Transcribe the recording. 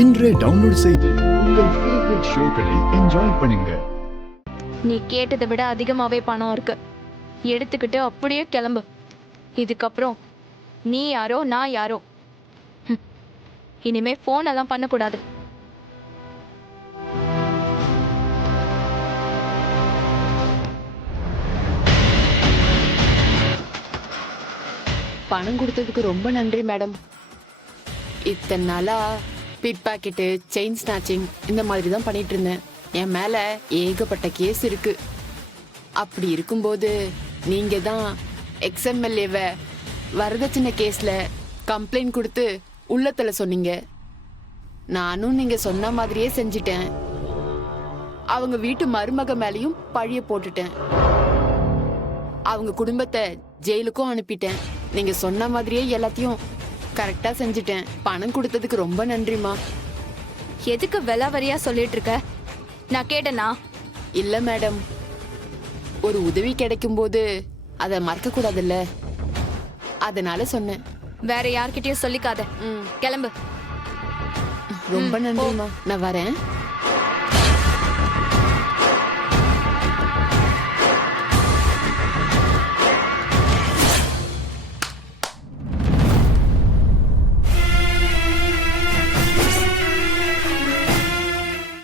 இன்றே டவுன்லோட் செய்து உங்கள் ஃபேவரட் ஷோக்களை என்ஜாய் பண்ணுங்க. நீ கேட்டதை விட அதிகமாகவே பணம் இருக்கு, எடுத்துக்கிட்டு அப்படியே கிளம்பு. இதுக்கப்புறம் நீ யாரோ நான் யாரோ. இனிமே ஃபோன் எல்லாம் பண்ணக்கூடாது. பணம் கொடுத்ததுக்கு ரொம்ப நன்றி மேடம். இத்தனை நாளா பிட் பாக்கெட்டு, செயின் ஸ்நாச்சிங் இந்த மாதிரி தான் பண்ணிட்டு இருந்தேன். என் மேல ஏகப்பட்ட கேஸ் இருக்கு. அப்படி இருக்கும்போது நீங்க தான் எக்ஸ்எம்எல்ஏவை வரதட்சணை கேஸ்ல கம்ப்ளைண்ட் கொடுத்து உள்ளத்துல சொன்னீங்க. நானும் நீங்க சொன்ன மாதிரியே செஞ்சிட்டேன். அவங்க வீட்டு மருமக மேலேயும் பழிய போட்டுட்டேன். அவங்க குடும்பத்தை ஜெயிலுக்கும் அனுப்பிட்டேன். நீங்க சொன்ன மாதிரியே எல்லாத்தையும் கரெக்டா செஞ்சுட்டேன். பணம் கொடுத்ததுக்கு ரொம்ப நன்றிமா. எதுக்கு விலாவரியா சொல்லிட்டு இருக்க? நான் கேட்டேனா? இல்ல மேடம், ஒரு உதவி கிடைக்கும் போது அதை மறக்க கூடாதுல்ல, அதனால சொன்னேன். வேற யார்கிட்டயும் சொல்லிக்காத. கிளம்பு. ரொம்ப நன்றிமா, நான் வரேன்.